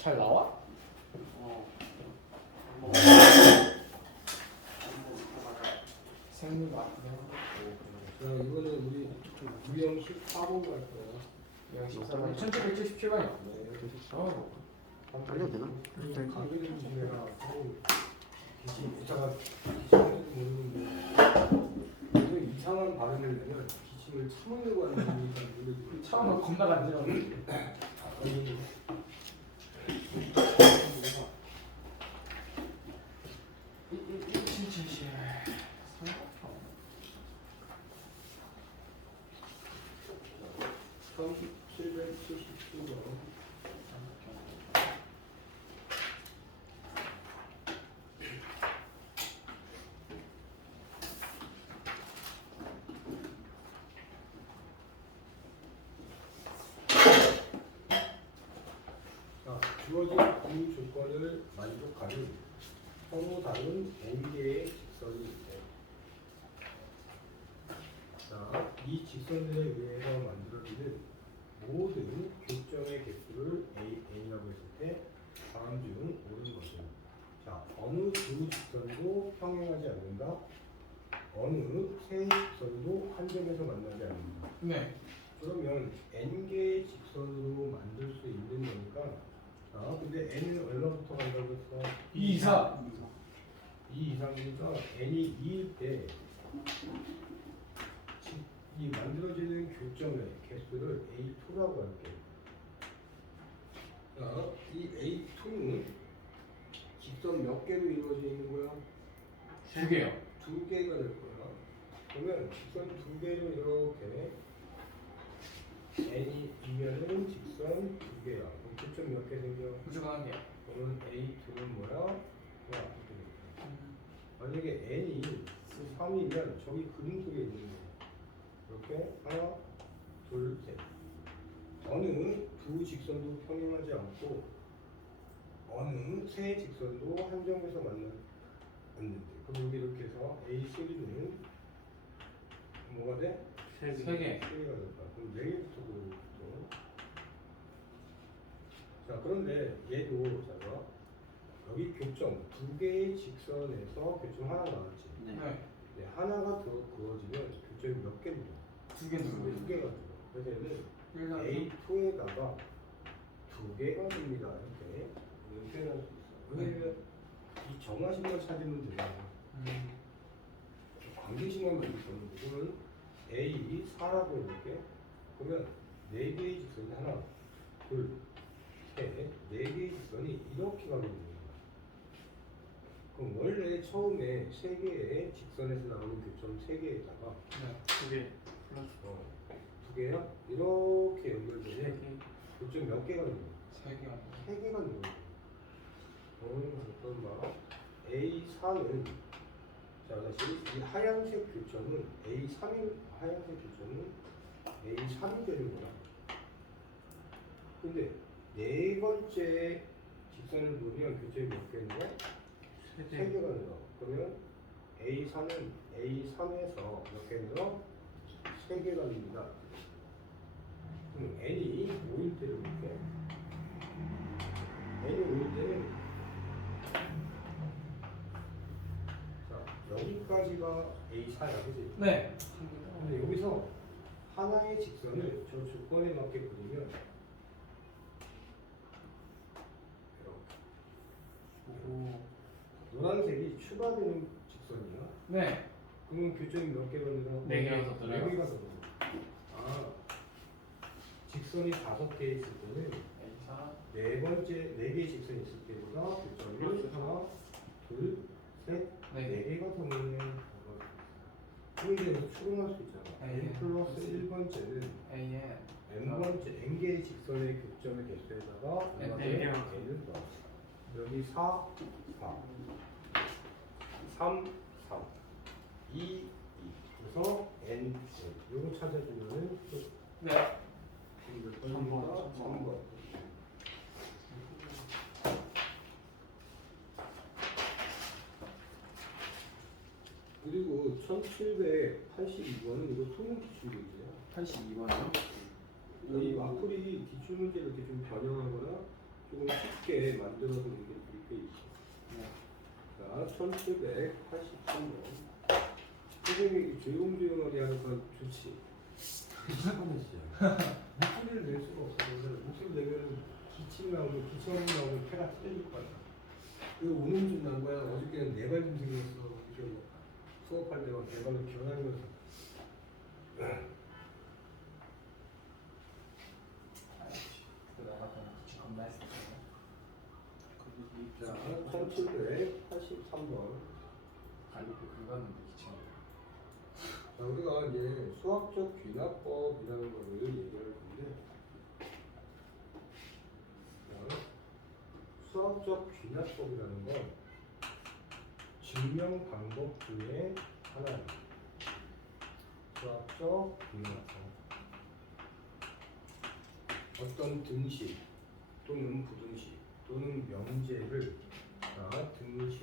잘 나와? 어. 생물 맞네. 자, 이거는 우리 유형 14번 갈 거야. 영 14번 1777번이요. 네. 알려도 되나? 가게를 지내라. 기침, 이따가 기침할지도 모르는데 요즘 이상한 발음을 내면 기침을 참으려고 하는 분이 있는데 처음은 겁나 간지러워. 주어진 두 조건을 만족하는 서로 다른 n개의 직선이 있대. 자, 이 직선들에 의해서 만들어지는 모든 교점의 개수를 n이라고 했을 때 다음 중 옳은 것은, 자, 어느 두 직선도 평행하지 않는다. 어느 세 직선도 한 점에서 만나지 않는다. 네. 그러면 n개의 직선으로 만들 수 있는 거니까, 자, 근데 n은 얼마부터 간다고 했어? 2 이상. 2 이상이니까 n이 2일 때 이 만들어지는 교점의 개수를 A2라고 할게요. 자, 이 A2는 직선 몇 개로 이루어져 있는 거야? 2개요. 2개가 될 거야. 그러면 직선 2개로 이렇게 n이 이면은 직선 2개야. 그럼 교점 몇 개 생겨? 무조건 1개. 그러면 A2는 뭐야? 만약에 n이 3이면 저기 그림 속에 있는 거야. 이렇게 하나, 둘, 셋. 어느 두 직선도 평행하지 않고 어느 세 직선도 한 점에서 만났는데, 그럼 여기 이렇게 해서 A3는 뭐가 돼? 3개. 3개가 될까? 그럼 4개부터 그러고. 자, 그런데 얘도 자 봐. 여기 교점 2개의 직선에서 교점 하나 나왔지. 네. 네, 하나가 더 그어지면 교점이 몇 개 들어? 2개 누르고. 2개가 들어. 그래서 얘는 1단. A2에다가 2개가 됩니다. 이렇게 표현할 수 있어. 왜냐면 이 정하식만 찾으면 되잖아. 관계식만 만들면 이거는 A4라고 해볼게. 그러면 4개의 직선이 하나, 둘, 셋, 4개의 직선이 이렇게 가게 되는 거야. 그럼 원래 처음에 3개의 직선에서 나오는 교점 3개에다가 네. 2개. 플러스 2개야? 이렇게 연결되면 교점 몇 개가 되는 거야? 3개. 3개가 되는 거야. 잠깐 봐. A4는 자, 다시 이 하얀색 교점은 A3이 하얀색 교점은 A3이 되는 거야. 근데 네 번째 직선을 보면 교점이 몇 개인데? 3개가 늘어. 그러면 A4는 A3에서 몇 개 늘어? 3개가 됩니다. 그럼 n이 5일 때를 볼게. n이 5일 때는 자, 여기까지가 A4야, 그치? 네. 근데 여기서 하나의 직선을 저 조건에 맞게 그리면 이렇게 오. 노란색이 추가되는 직선이야. 네. 그러면 교점이 몇 개가 늘어? 4개가 더 늘어요. 4개가 더 늘어. 아, 직선이 5개 있을 때는 A4. 네 번째 4개의 직선이 있을 때보다 교점이 하나, 둘, 셋, 네. 4개가 더 늘면 그런데 추론할 수 있잖아. n 플러스 1번째는 AN. n번째 n개의 직선의 교점의 개수에다가 N n을 개요. 더하지. 여기 4, 4, 3, 3, 2, 2. 그래서 n 요거 찾아주면은 네. 몇 번입니까? 3번. 그리고 1782번은 이거 소문 기출이에요. 82번이요? 이 와플이 기출 문제를 이렇게 좀 변형하거나 조금 쉽게 만들어서 얘기해 드릴 게 있어. 자, 1783년. 선생님이 조용조용하게 하는 건 좋지. 목소리를 낼 수가 없어. 목소리 내면 기침 나오고 기침하고 나오면 폐가 찢어질 거 아니야. 이거 오는 줄 난 거야. 어저께는 네 발 좀 생겼어. 이렇게 수업할 때만 네 발로 기어다니면서. 겁나 했을 자, 1783번. 갈비뼈 긁었는데 기침. 자, 우리가 이제 수학적 귀납법이라는 거를 얘기할 건데, 자, 수학적 귀납법이라는 건 증명 방법 중에 하나입니다. 수학적 귀납법. 어떤 등식 또는 부등식 또는 명제를, 자, 등식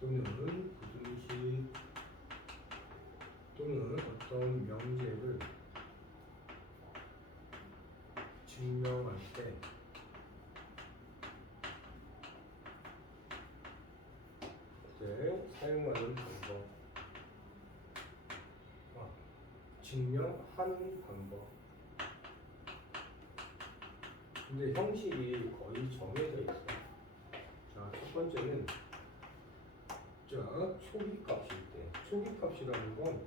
또는 부등식 또는 어떤 명제를 증명할 때 사용하는 방법, 증명하는 방법. 근데 형식이 거의 정해져 있어. 자, 첫 번째는 자, 초기값일 때, 초기값이라는 건,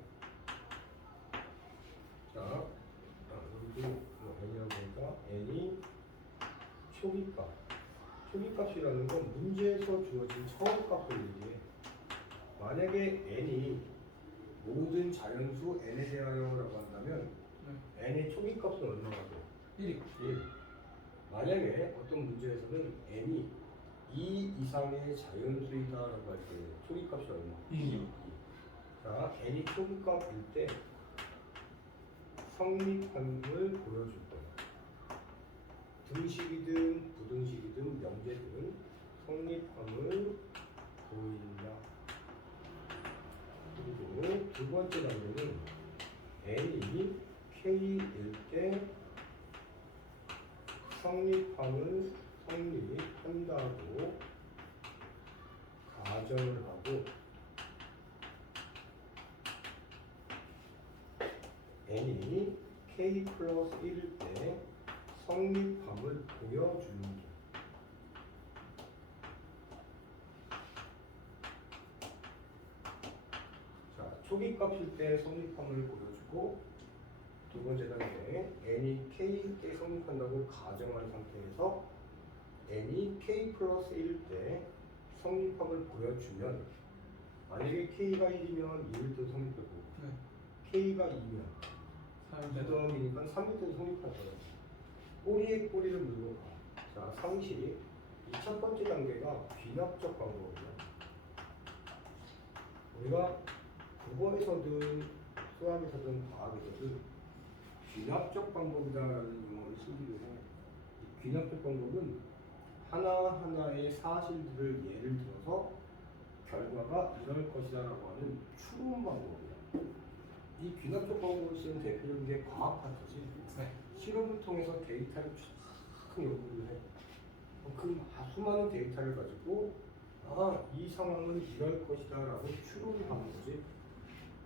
자, 여기도 뭐 n이라고 하니까 n이 초기값. 초기값이라는 건 문제에서 주어진 처음 값을 얘기해. 만약에 n이 모든 자연수 n에 대하여라고 한다면 n의 초기값은 얼마가 돼? 1이 1. 만약에 어떤 문제에서는 n이 2 이상의 자연수이다라고 할 때 초기값이 얼마? 2. 자, n이 초기값일 때 성립함을 보여줄 거예요. 등식이든 부등식이든 명제든 성립함을 보인다. 그리고 두 번째 단계는 n이 k일 때 성립함을 성립한다고 가정을 하고, n이 k 플러스 1일 때 성립함을 보여주는 게. 자, 초기값일 때 성립함을 보여주고, 두 번째 단계 n이 k일 때 성립한다고 가정한 상태에서 n이 k 플러스 1일 때 성립함을 보여주면, 만약에 k가 1이면 2일 때 성립되고, k가 2면 2더하기니까 3일 때도 성립할 거예요. 꼬리에 꼬리를 물고 가. 자, 상식. 이 첫 번째 단계가 귀납적 방법이에요. 우리가 국어에서든 수학에서든 과학에서든 귀납적 방법이라는 용어를 쓰기도 해. 이 귀납적 방법은 하나하나의 사실들을 예를 들어서 결과가 이럴 것이다라고 하는 추론 방법이야. 이 귀납적 방법을 쓰는 대표적인 게 과학 파트지. 실험을 통해서 데이터를 쫙 연구를 해. 그 수많은 데이터를 가지고 이 상황은 이럴 것이다 라고 추론을 하는 거지.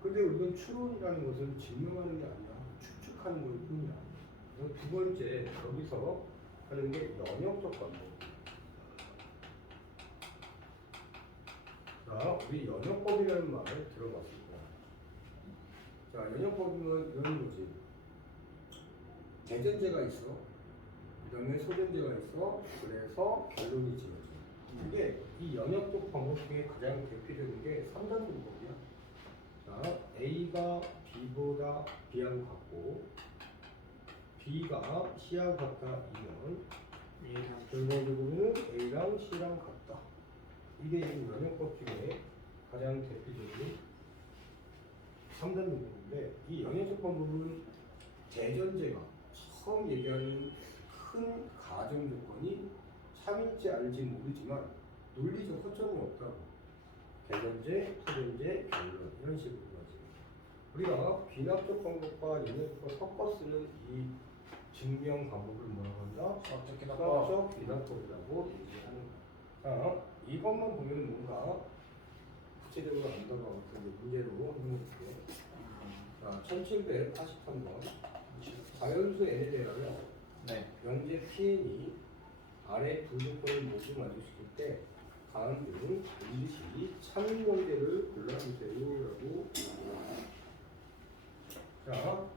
근데 우리는 추론이라는 것은 증명하는 게 아니라 추측하는 걸 뿐이야. 두 번째, 여기서 하는 게 연역적 방법. 자, 우리 연역법이라는 말을 들어봤을 거야. 자, 연역법은 이런 거지. 대전제가 있어. 그 다음에 소전제가 있어. 그래서 결론이 지어져. 근데 이 연역적 방법 중에 가장 대표적인 게 3단 방법이야. 자, A가 B보다 B하고 같고 B가 C하고 같다이면 결과적으로는 A랑 C랑 같다. 이게 지금 연역법 중에 가장 대표적인 3단 방법인데, 이 연역적 방법은 대전제가 처음 얘기하는 큰 가정 조건이 3일지 아닐지 모르지만 논리적 허점이 없다고. 대전제, 소전제, 결론 이런 식으로 가지. 우리가 귀납적 방법과 연역법을 섞어 쓰는 이 증명 방법을 뭐라고 한다? 수학적 기납법. 수학적 기납법이라고 얘기하는 거야. 자, 이것만 보면 뭔가 구체적으로 안다고 문제로 한번 볼게요. 자, 1783번 자연수 n에 대하여 네. 명제 pn이 아래 불조건을 모두 만족시킬 때 다음 중 반드시 참인 명제를 골라주세요라고. 자,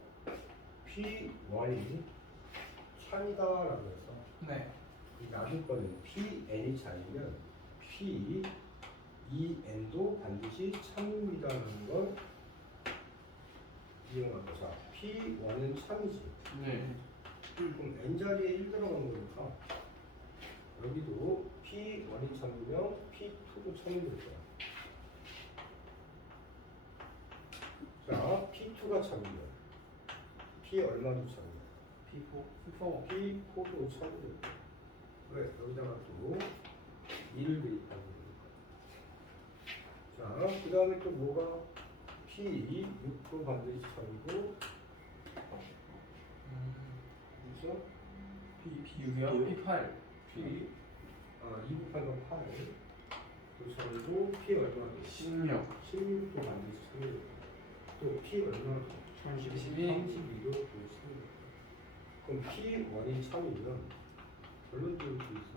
P1이 참이다라고 해서 네. 나눌 거는 PN이 참이면 P2N도 반드시 참입니다라는 걸 이용할 거죠. P1은 참이지. 네. 그럼 N 자리에 1 들어가는 거니까 여기도 P1이 참이면 P2도 참이 될 거야. 자, P2가 참이면 P 얼마도 참이야? P4. P4도 참이 될 거야. 왜? 여기다가 또 1을 대입하는 거니까. 자, 그 다음에 또 뭐가? P6도 반드시 참이고 그래서 P6이요? P8. P 2 곱하기 8 그리고 P 얼마? 16. 16도 반드시 참이고 또 P 얼마? 32. 32도 참이고 그럼 P1이 참이면 결론 지을 수 있어.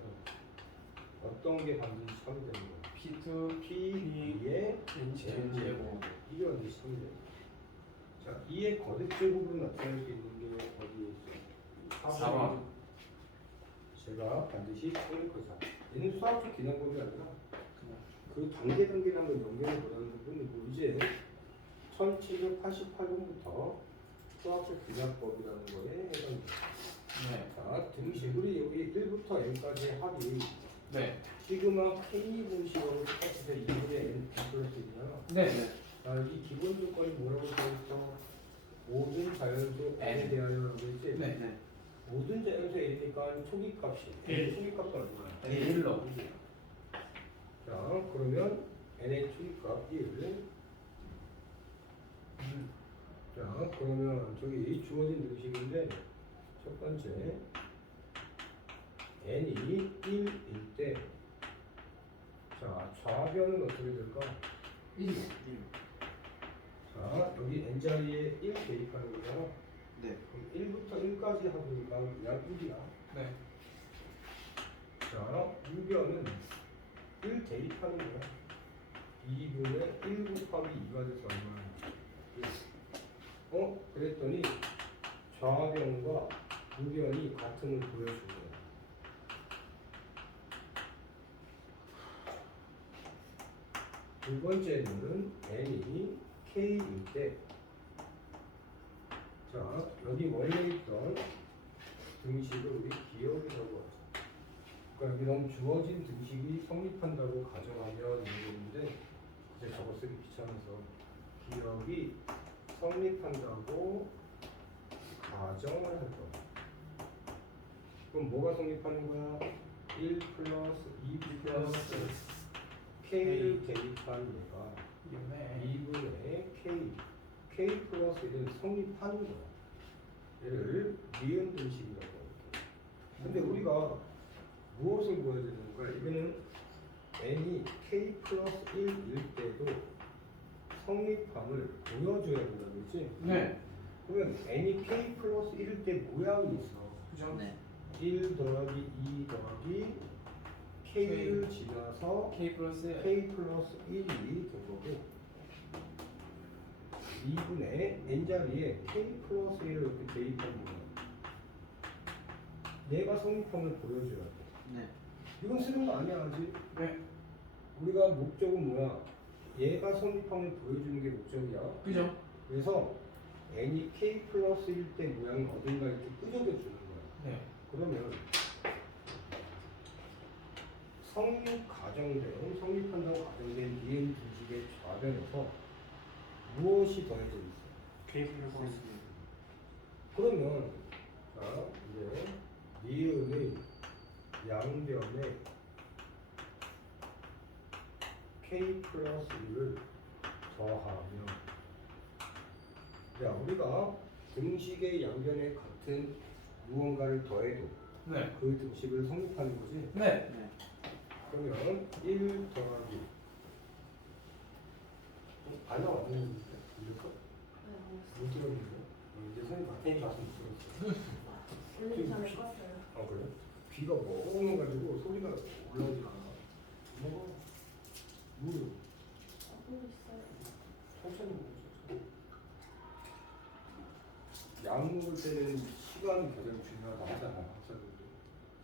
어떤 게 반드시 참이되는 거야? P2. P2의 N제곱. 이게 반드시 참이되는 거야. 자, 2의 거듭 제곱으로 나타낼 수 있는 게 어디에 있어? 4번. 제가 반드시 찾을 거다. 얘는 수학적 기능법이 아니라 그 단계를 한번 연결해 보라는 부분은 뭐 이제 1788번부터 수학적 기능법이라는 거에 해당됩니다. 네. 자, 등식 우리 여기 1부터 n까지의 합이 네. 시그마 k 분식하고 똑같아서 2분의 n 플러스 1이잖아. 네. 자, 여기 기본 조건이 뭐라고 써있어? 모든 자연수 n에 대하여라고 했지? 네. 모든 자연수 n이니까 초기값이 초기값은 얼마야? N1로. 자, 그러면 n의 초기값 1. 자, 그러면 저기 주어진 등식인데 첫 번째 n이 1일 때 자, 좌변은 어떻게 될까? 1. 자, 여기 n자리에 1 대입하는 거잖아. 네. 그럼 1부터 1까지 하니까 그냥 1이야. 네. 자, 우변은 1 대입하는 거야. 2분의 1 곱하기 2가 돼서 얼마야? 1. 그랬더니 좌변과 우변이 같음을 보여주는 거야. 두 번째는 n이 k일 때 자, 여기 원래 있던 등식을 우리 기억이라고 하죠. 그러니까 여기 너무 주어진 등식이 성립한다고 가정하면 되는데 이제 저거 쓰기 귀찮아서 기억이 성립한다고 가정을 할 거야. 그럼 뭐가 성립하는 거야? 1 플러스 2 플러스 k를 대입한 얘가 2분의 k 플러스 1은 성립하는 거야. 얘를 니은 등식이라고 합니다. 근데 우리가 무엇을 보여야 되는 거야? 이거는 n이 k 플러스 1일 때도 성립함을 보여줘야 된다고 그랬지? 네. 그러면 n이 k 플러스 1일 때 모양이 있어. 그죠? 네. 1 더하기 2 더하기 k를 지나서 K 플러스 k 플러스 1이 된 거고 2분의 n자리에 k 플러스 1을 이렇게 대입하는 거야. 내가 성립함을 보여줘야 돼. 네. 이건 쓰는 거 아니야 아직. 네. 우리가 목적은 뭐야? 얘가 성립함을 보여주는 게 목적이야. 그죠? 그래서 n이 k 플러스 1 때 모양이 어딘가 이렇게 끄적여 주는 거야. 네. 그러면 성립한다고 가정된 니은 등식의 좌변에서 무엇이 더해져 있어? K 플러스 그러면 자 이제 니은의 양변에 k 플러스 1을 더하면 자 우리가 등식의 양변에 같은 무언가를 더해도 네. 그 등식을 성립하는 거지. 네. 네. 그러면 1 더하기 안 나왔는데 이럴까? 못 들었는데 이제 선생님 마탱이 가서 못 들었어. 원래 전에 껐어요. 아 그래? 귀가 멍해가지고 소리가 올라오지 않아. 뭐 물 보고 있어요. 천천히 먹어 천천히. 약 먹을 때는 시간이 가장 중요하다 하잖아 학생들도.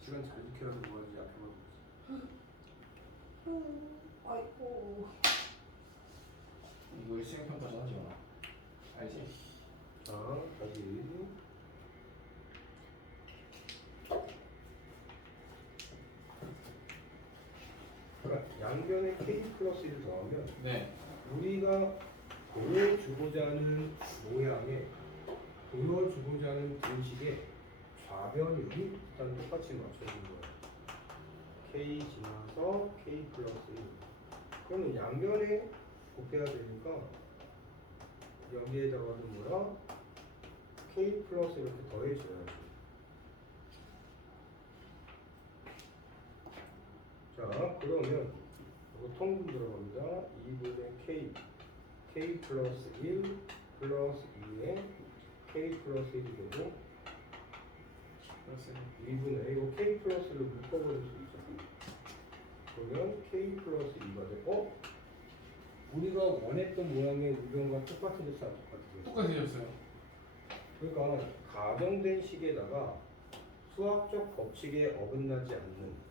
시간 잘 지켜서 뭐하지 앞에 가고. 아이고. 이거 수행평가 전 하지 마. 알지? 자 다시. 그러니까 양변에 k 플러스 1을 더하면 네. 우리가 보여주고자 하는 모양에 보여주고자 하는 등식의 좌변이 일단 똑같이 맞춰준 거예요. k 지나서 k 플러스 1. 그러면 양변에 곱해야 되니까 여기에다가는 뭐라? k 플러스 이렇게 더해줘야지. 자 그러면 이거 통분 들어갑니다. 2분의 k 플러스 1 플러스 2에 k 플러스 1이 되고 2분의 이거 k 플러스를 묶어버릴 수 있잖아. 그러면 k 플러스 2가 되고 우리가 원했던 모양의 우변과 똑같아졌어 안 똑같아졌어? 똑같아졌어요. 그러니까 가정된 식에다가 수학적 법칙에 어긋나지 않는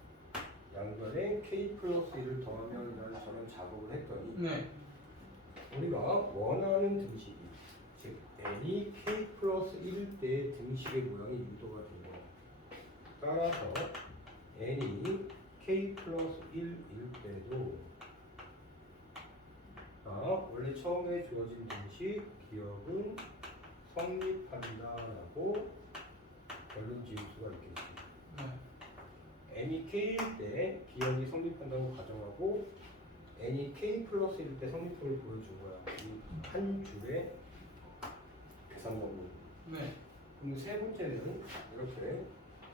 양변에 k 플러스 1을 더하면 이런 저런 작업을 했더니 네. 우리가 원하는 등식이 즉 n이 k 플러스 1일 때 등식의 모양이 유도가 된 거야. 따라서 n이 k 플러스 1일 때도 원래 처음에 주어진 등식 기억은 성립한다라고 결론 지을 수가 있겠지. 네. n이 k일 때 기억이 성립한다고 가정하고 n이 k 플러스 1일 때 성립을 보여준 거야. 이 한 줄의 계산 방법. 네. 그럼 세 번째는 이렇게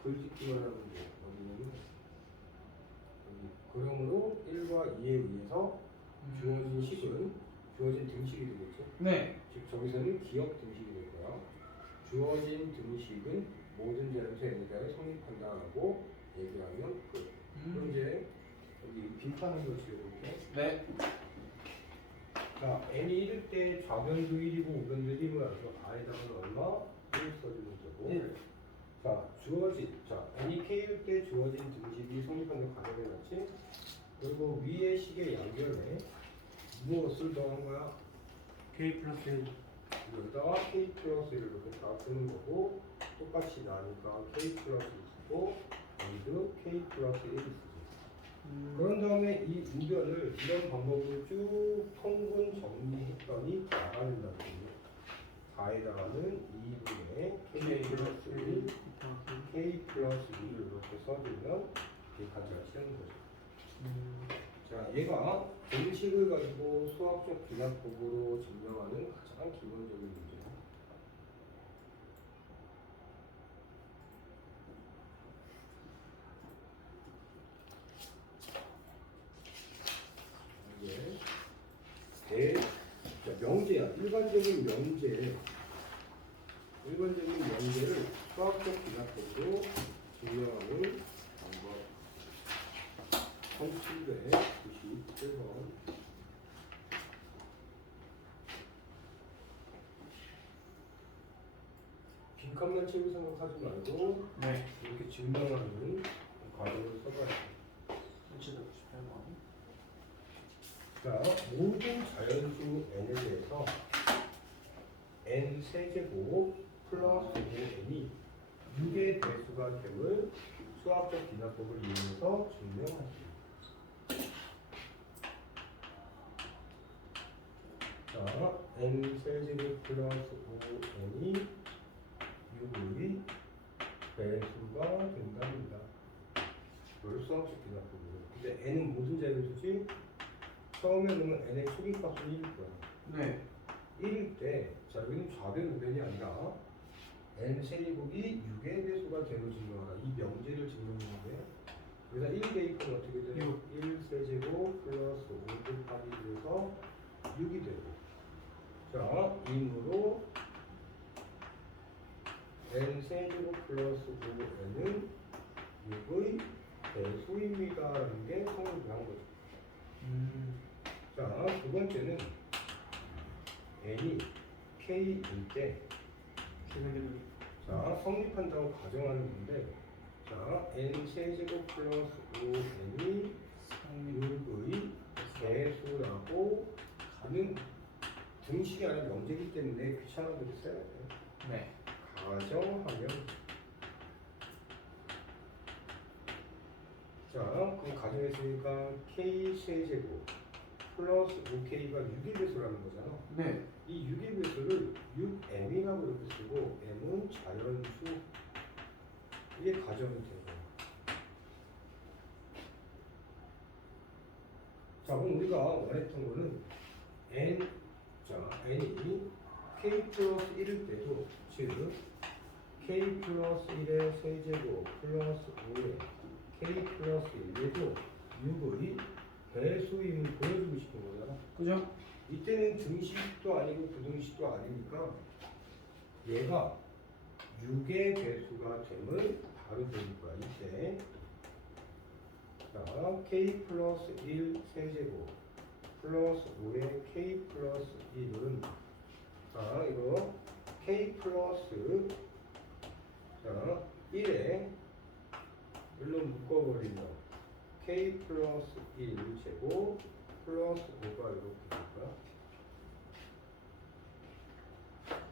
글짓기만 하면 돼. 여기는 여기 그러므로 1과 2에 의해서 주어진 식은 주어진 등식이 되겠죠. 네. 즉 저기서는 기억 등식이 될 거야. 주어진 등식은 모든 자료에서 n에 대하여 성립한다라고 얘기하면 끝. 그럼 이제 여기 빈칸한 걸 지워볼게. 네. 자, n이 1일 때 좌변도 1이고 우변도 1이고 해서 a에다가는 얼마? 1 써주면 되고. 1. 자, n이 k일 때 주어진 등식이 성립한다고 가정해놨지. 그리고 위의 식의 양변에 무엇을 더한 거야? K 플러스 1. 여기다가 k 플러스 1을 이렇게 다 쓰는 거고 똑같이 나니까 k 플러스 2고 여기도 k 플러스 1이 쓰지. 그런 다음에 이 우변을 이런 방법으로 쭉 통분 정리했더니 나가 된다는 거예요. 4에다가는 2분의 k 플러스 1 k 플러스 2를 이렇게 써주면 빈칸자가 치는 거죠. 자, 얘가 등식을 가지고 수학적 기납법으로 증명하는 가장 기본적인 문제입니다. 이게 명제야. 일반적인 명제를 수학적 기납법으로 증명하는 방법. 1797번. 빈칸만 채울 생각하지 말고 네. 이렇게 증명하는 과정을 써봐야 돼. 1798번. 자, 모든 자연수 n에 대해서 n 세제곱 플러스 5n이 6의 대수가 됨을 수학적 기납법을 이용해서 증명하지. 자, n 세제곱 플러스 5n이 6의 배수가 된답니다. 이걸 수학적 기납법이에요. 근데 n은 모든 자연수지. 처음에 보면 n의 초기값은 1일 거야. 네. 1일 때, 자, 여기는 좌변 우변이 아니라 n 세제곱이 6의 배수가 되는 증명하라. 이 명제를 증명하는 거예요. 그래서 1 대입은 어떻게 돼요? 1 세제곱 플러스 5 곱하기 1에서 6이 되고, 자, 임으로 n 세제곱 플러스 5n은 6의 배수입니다 라는 게 성립을 한 거죠. 자, 두 번째는 n이 k일 때, 자, 성립한다고 가정하는 건데, 자, n 세제곱 플러스 5n이 6의 배수라고 하는 등식이 아니라 명제이기 때문에 귀찮아도 써야 돼요. 네. 가정하면, 자, 그럼 가정했으니까 k 세제곱 플러스 5k가 6의 배수라는 거잖아. 네. 이 6의 배수를 6m이라고 이렇게 쓰고 m은 자연수, 이게 가정이 되는 거야. 자, 그럼 우리가 원했던 거는 n, 자, n이 k 플러스 1일 때도, 즉 k 플러스 1의 세제곱 플러스 5의 k 플러스 1에도 6의 배수임을 보여주고 싶은 거잖아. 그죠? 이때는 등식도 아니고 부등식도 아니니까 얘가 6의 배수가 됨을 바로 보일 거야. 이때, 자, k 플러스 1 세제곱 플러스 5의 k 플러스 1은, 자, 이거 k 플러스, 자, 1에 1로 묶어버리면 k 플러스 1 제곱 플러스 5가 이렇게 될 거야.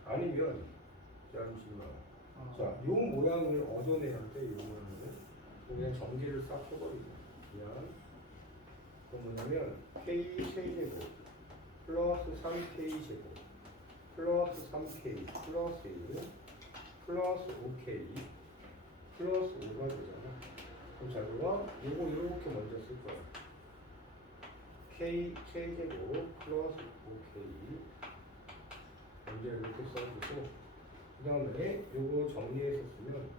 아니면, 잠시만. 자, 요 모양을 얻어내야 돼. 요 모양을 그냥 전기를 싹 쳐버리고, 그냥 그럼 뭐냐면 k 세제곱 플러스 3k 제곱 플러스 3k 플러스 1 플러스 5k 플러스 5가 되잖아. 그럼 자, 그럼 요거 이렇게 먼저 쓸 거야. k 세제곱 플러스 5k 먼저 이렇게 써주고, 그 다음에 요거 정리해서 쓰면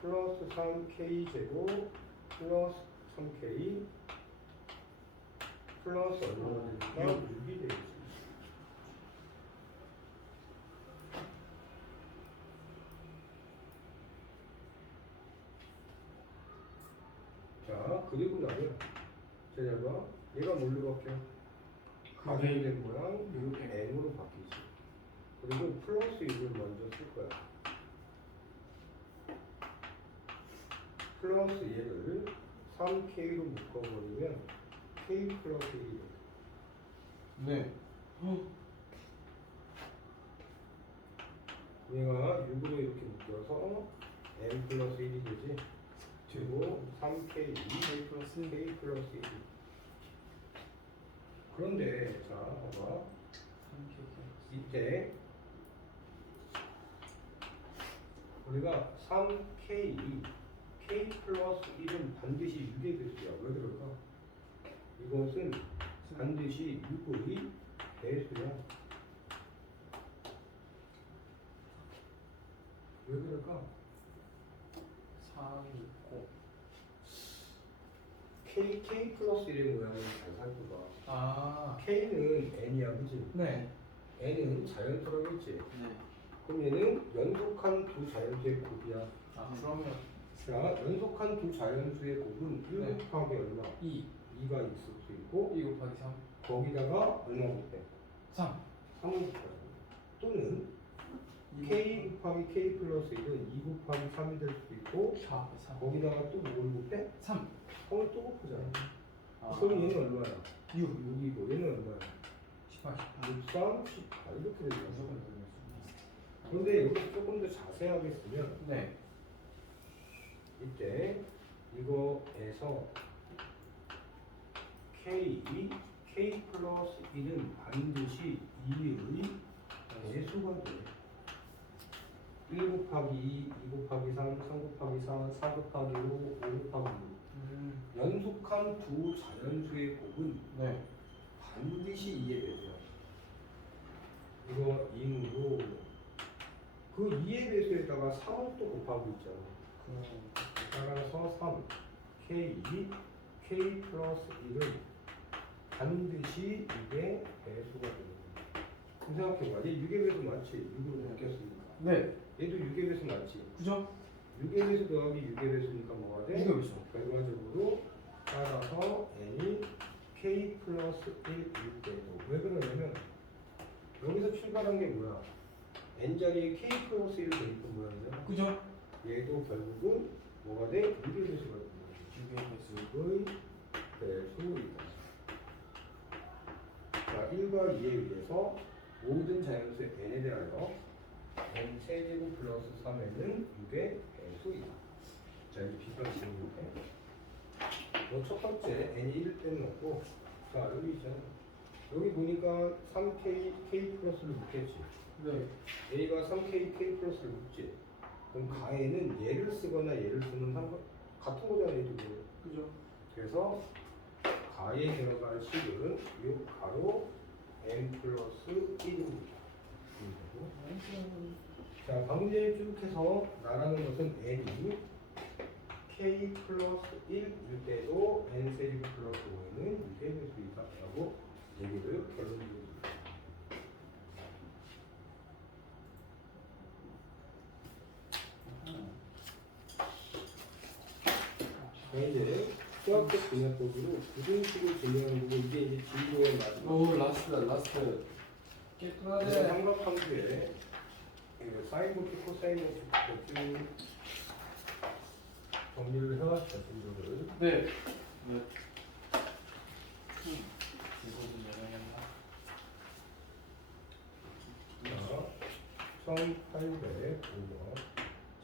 플러스 3k 제곱 플러스 3k 플러스 얼마가 되니까 6이 되겠지. 자, 그리고 나면 제가 얘가 뭘로 바뀌어? 가정된 모양 6n으로 바뀌지. 그리고 플러스 6을 먼저 쓸 거야. 플러스 얘를 3k로 묶어버리면 k 플러스 1이 돼. 네. 얘가 6으로 이렇게 묶여서 n 플러스 1이 되지. 그리고 3k K 플러스 k 플러스 1. 그런데 자, 봐봐. 이때 우리가 3k k 플러스 1은 반드시 6의 배수야. 왜 그럴까? 이것은 반드시 6의 배수야. 왜 그럴까? 3 있고. k 플러스 1의 모양을 잘 살펴봐. 아. k는 n이야, 그치? 네. n은 자연수라겠지. 네. 그럼 얘는 연속한 두 자연수의 곱이야. 아, 그러면 자, 연속한 두 자연수의 곱은 1 네. 곱하기 얼마? 2. 2가 있을 수 있고, 2 곱하기 3. 거기다가 얼마 곱해? 3. 3을 곱해. 또는 k 곱하기 k 플러스 1은 2 곱하기 3이 될 수도 있고, 4. 3. 거기다가 또 뭘 곱해? 3. 3을 또 곱하잖아. 아. 그럼 얘는 얼마야? 6. 6이고 얘는 얼마야? 18. 6, 3, 18 이렇게 되죠. 무조건 되겠습니다. 그런데 여기서 조금 더 자세하게 쓰면 네. 이때 이거에서 k 플러스 1은 반드시 2의 배수가 돼. 1 곱하기 2, 2 곱하기 3, 3 곱하기 4, 4 곱하기 5, 5 곱하기 6. 연속한 두 자연수의 곱은 네. 반드시 2의 배수야. 이거 임으로 그 2의 배수에다가 3을 또 곱하고 있잖아. 따라서 3 K K 플러스 1은 반드시 6의 배수가 되는 거야. 그럼 생각해봐. 얘 6의 배수 맞지? 6으로 바뀌었으니까. 네. 얘도 6의 배수 맞지? 그죠? 6의 배수 더하기 6의 배수니까 뭐가 돼? 이거 있어. 결과적으로 따라서 n이 k 플러스 1일 때도 왜 그러냐면 여기서 출발한 게 뭐야? n 자리에 k 플러스 1을 대입한 모양이잖아. 그죠? 얘도 결국은 뭐가 돼? 6의 배수가 되는 거지. 6의 배수. 6의 배수이다. 자, 1과 2에 의해서 모든 자연수의 n에 대하여 n 세제곱 플러스 3n은 6의 배수이다. 자, 이제 비슷한 질문인데 첫 번째 n이 1일 때는 없고, 자 여기 있잖아. 여기 보니까 3k k 플러스를 묻겠지. 네. a가 3k k 플러스를 묻지. 그럼 가에는 얘를 쓰거나 얘를 쓰면 같은 거잖아. 얘도. 그죠? 그래서 가에 들어갈 식은 이 가로 n 플러스 1입니다. 자, 방금 전에 쭉 해서 나라는 것은 n이 k 플러스 1일 때도 n 세제곱 플러스 5는 6의 배수이다 라고 얘기를 결론드립니다. 자, 이제 수학적 분야법으로 부등식을 증명하는 거고, 이게 이제 진도의 마지막 오, 라스트다, 라스트. 깨끗하네. 삼각함수에 사인고틱, 코사인고틱 쭉 정리를 해왔죠. 진도를. 네. 네. 이거는 영향했나? 자, 1805번.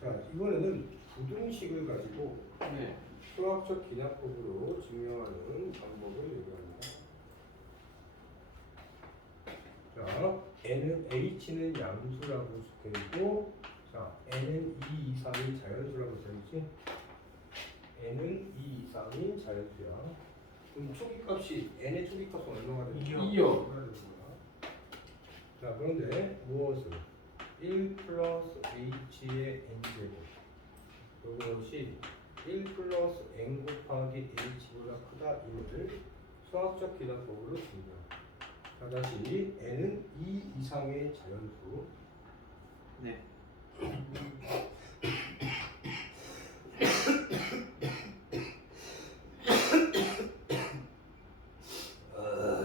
자, 이번에는 부등식을 가지고 네. 수학적 기납법으로 증명하는 방법을 얘기합니다. 자, n은 h는 양수라고 적혀있고, 자, n은 2 이상이 자연수라고 적혀있지. n은 2 이상이 자연수야. 그럼 초기값이 n의 초기값은 얼마가 되는 거야? 2요. 자, 그런데 무엇을 1 플러스 h의 n제곱 이것이 1 플러스 n 곱하기 h보다 크다 임을 수학적 기납법으로 증명. 자, 다시 n은 2 이상의 자연수. 네.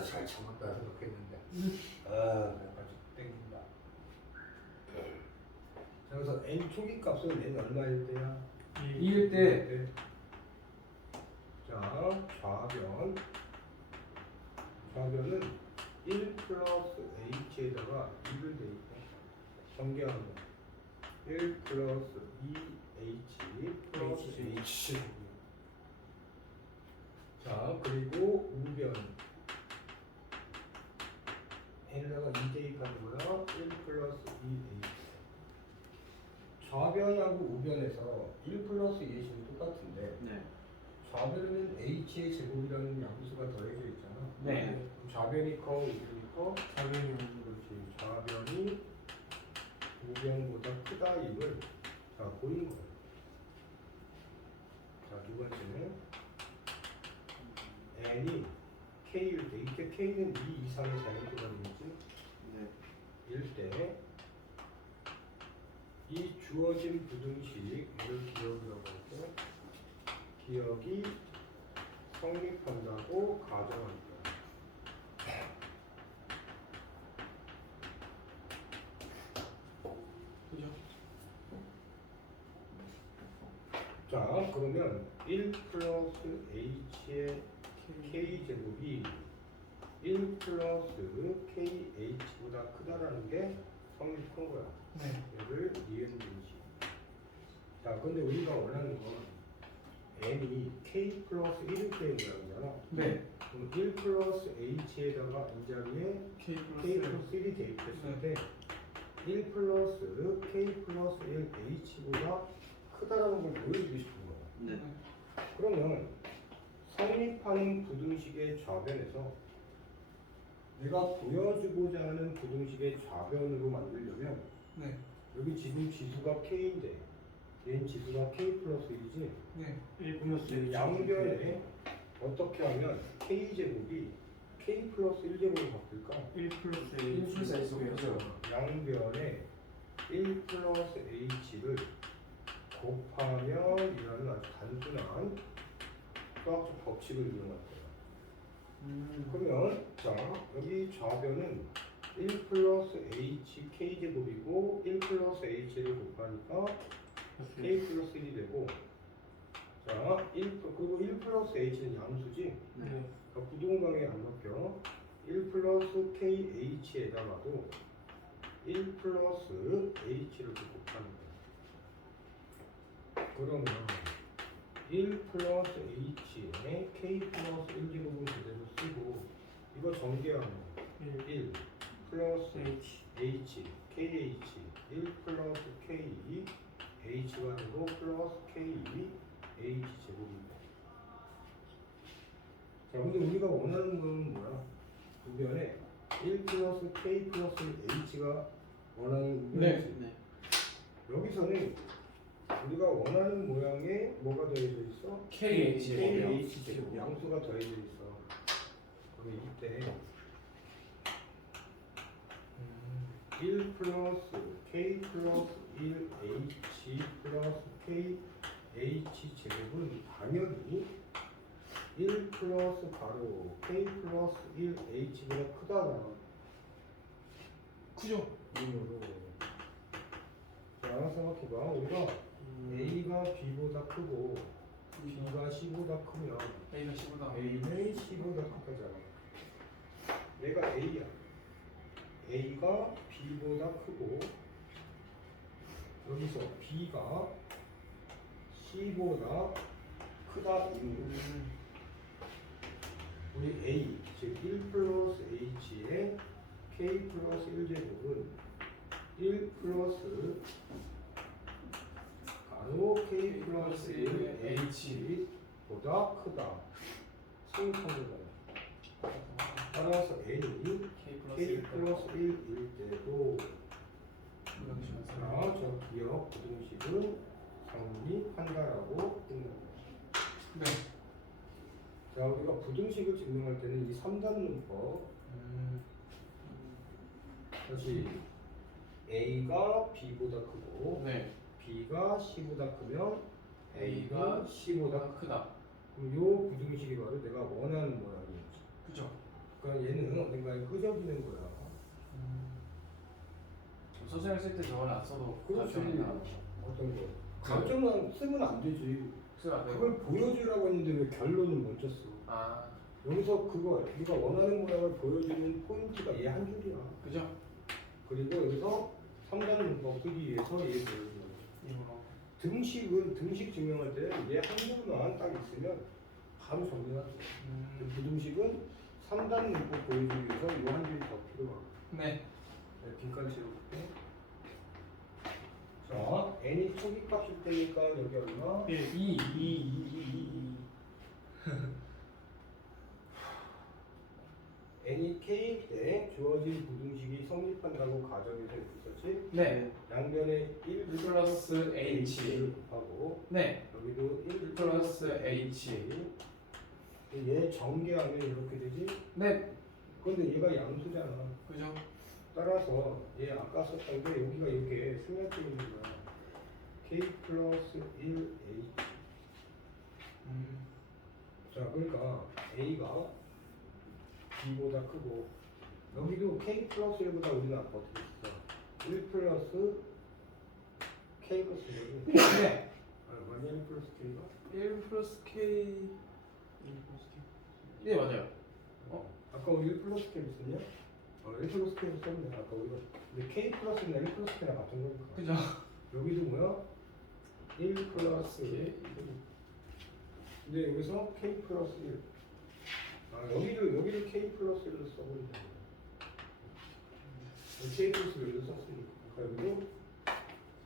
잘 참았다 생각했는데 약간 좀 땡긴다. 자, 그래서 n 초기 값은 n 얼마일 때야? 2일 때. 자, 좌변은 1 플러스 h에다가 2를 대입해 전개하는 거. 1 플러스 2h 플러스 h. 자, 그리고 우변 n에다가 2 대입하는 거야. 1 플러스 2h. 좌변하고 우변에서 1 플러스 2h는 똑같은데 네. 좌변은 h의 제곱이라는 양수가 더해져 있잖아. 네. 좌변이 커, 우변이 커. 자변이 그렇지. 좌변이 우변보다 크다 임을 자 보인 거야. 자, 두 번째는 n이 k일 때, 이때 k는 2 이상의 자연수가 되겠지. 네. 일 때 이 주어진 부등식을 기억이라고 할게. 기억이 성립한다고 가정합니다. 그죠? 자, 그러면 1 플러스 h의 k제곱이 1 플러스 kh보다 크다라는 게 성립한 거야. 네. 얘를 니은 분식. 자, 근데 우리가 원하는 건 n이 k 플러스 1일 때인 모양이잖아. 네. 그럼 1 플러스 h에다가 이 자리에 K k 플러스 플러스 1이 대입했을 때 1 플러스 k 플러스 1 h보다 크다라는 걸 보여주고 싶은 거야. 네. 그러면 성립하는 부등식의 좌변에서 내가 보여주고자 하는 부등식의 좌변으로 만들려면 네. 여기 지금 지수가 K인데 얘는 지수가 K 플러스 1이지. 네. 1 플러스 H 양변에 어떻게 하면 K제곱이 K 플러스 1제곱으로 바뀔까? 1 플러스 1 H 플러스 H 그죠? 양변에 1 플러스 H를 곱하면 이라는 아주 단순한 수학적 법칙을 이용할 거예요. 그러면 자 여기 좌변은 1 플러스 H K제곱이고 1 플러스 H를 곱하니까 K 플러스 1이 되고 자 1, 그리고 1 플러스 H는 양수지. 네. 그러니까 부동강에 안 바뀌어. 1 플러스 KH에다가도 1 플러스 H를 곱하는 거야. 그러면 1 플러스 H에 K 플러스 1제곱은 그대로 쓰고 이거 전개하면 1 플러스 H KH 1 플러스 K H가 되고 플러스 K H 제곱입니다. 자, 근데 우리가 원하는 건 뭐야? 우변에 1 플러스 K 플러스 H가 원하는 우변이지. 네. 여기서는 우리가 원하는 모양에 뭐가 더해져 있어? KH 제곱이요. KH 제곱 양수가 더해져 있어. 그럼 이때 1 플러스 K 플러스 1 H 플러스 K H 제곱은 당연히 1 플러스 가로 K 플러스 1 H보다 크다잖아. 크죠? 이유로. 자, 생각해봐. 우리가 A가 B보다 크고 B가 C보다 크면 A가 10보다 A는 C보다 크다잖아. 얘가 A야. A가 B보다 크고 여기서 B가 C보다 크다 이유. 우리 A 즉 1 플러스 H의 K 플러스 1제곱은 1 플러스 가로 K 플러스 1 H보다 크다. 생성되잖아. 따라서 N이 K 플러스 1일 때도 자, 저 기억 부등식은 상문이 한다라고 끝납니다. 네. 자, 우리가 부등식을 증명할 때는 이 3단 문법 다시 A가 B보다 크고 네. B가 C보다 크면 A가 C보다 크다. 그럼 요 부등식이 바로 내가 원하는 모양이지. 그죠? 그러니까 얘는 어딘가에 끄적이는 거야. 소설을 쓸 때 저걸 안 써도 그렇지. 가정이 나오죠. 어떤 거? 감정은 쓰면 안 되지. 쓰면 안 되고. 그걸 보여주라고 했는데 왜 결론을 먼저 써? 아, 여기서 그거 우리가 원하는 모양을 보여주는 포인트가 얘 한 줄이야. 그죠? 그리고 여기서 3단 문법 쓰기 위해서 얘 보여주는 거야. 이거로. 등식은 등식 증명할 때 얘 한 줄만 딱 있으면 바로 정리하죠. 부등식은 3단 문법 보여주기 위해서 이 한 줄이 더 필요하고. 네. 빈칸 채워볼게. 자, n이 초기값일 때니까 여기 얼마? 2. n이 k일 때 주어진 부등식이 성립한다고 가정해서 있었지? 네. 양변에 1 플러스 H. h를 곱하고 네. 여기도 1 플러스 H. 얘 전개하면 이렇게 되지? 네. 근데 얘가 양수잖아. 그죠? 따라서 얘 아까 썼던 게 여기가 이렇게 스며져 있는 거야. k 플러스 1 h. 자, 그러니까 a가 b보다 크고 여기도 k 플러스 1보다 우리는 아까 어떻게 했어? 1 플러스 k가 쓰거든. 네. 맞냐? 1 플러스 k가? 1 플러스 K. 네, 맞아요. 아까 우리 1 플러스 k 썼냐? 1 플러스 k를 썼네. 아까 우리가 근데 k 플러스나 1 플러스 k랑 같은 거니까. 그죠? 여기도 뭐야? 1 플러스 K. 근데 여기서 K 플러스 1. 아, 여기를 K 플러스 1로 써버리자. K 플러스 1로 썼으니까. 그러니까 여기도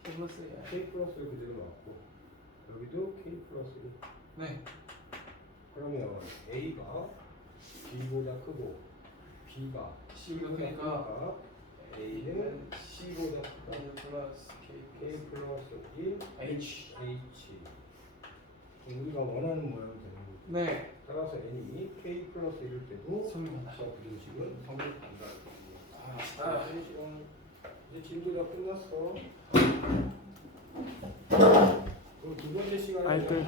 플러스 K 플러스 1 그대로 나왔고, 여기도 K 플러스 1. 네. 그러면 A가 B보다 크고, B가 C가 크니까 A는 C C보다 크다. N 플러스 K 플러스 1 H. H. 그럼 우리가 원하는 모양이 되는 거고. 네. 따라서 N이 K 플러스 1일 때도 성립한다. 저 부등식은 성립한다. 아, 이제 진도 다 끝났어. 그럼 두 번째 시간에 아이, 또,